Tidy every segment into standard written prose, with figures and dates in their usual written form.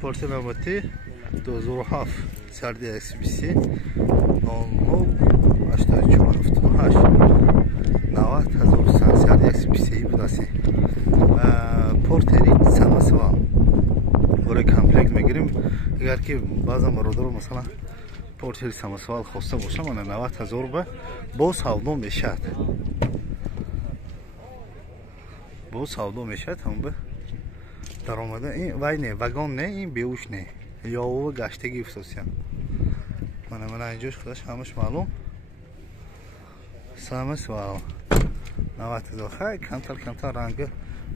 پارچه نوبتی 2007 سردی اکسیبیسی 99 84 78 90,000 سردی اکسیبیسی بداسی پورتری سماسوا برای کامپلکت میگیریم. اگر که بعضا برادر مثلا پورتری سماسوا خواسته باشه من 90,000 به با سودا میشد، با سودا میشد هم به در آمده. این وای نه واگن نه، این بیوش نه یا او گشتگی افسوسیان من اینجاش خودش همش معلوم سامس واو 90,000 خیلی کمتر رنگ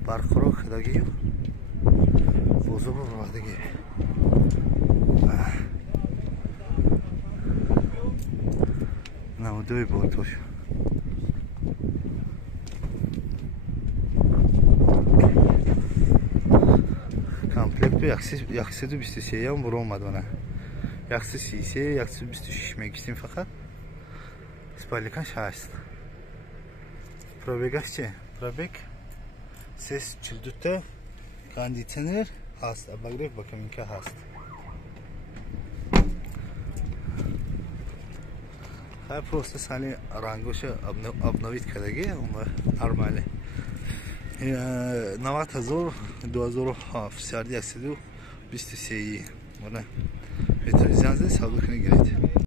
برقرار خداگی بزرگ برادگی نمودوی بولتوش کامپلکت به 123 هم برو اومدونه 133 126 میگیستیم فقط سپالیکاش هست. پروبیگاش چه؟ پروبیگ ses 42 کاندیشنر هست. بگریف bakayım این که هست. هر پروسس حالی رنگوش ابنویت کردگی نرماله 90,000 2007 سردی 123 بله بهتری زنده سودا کنی گرید.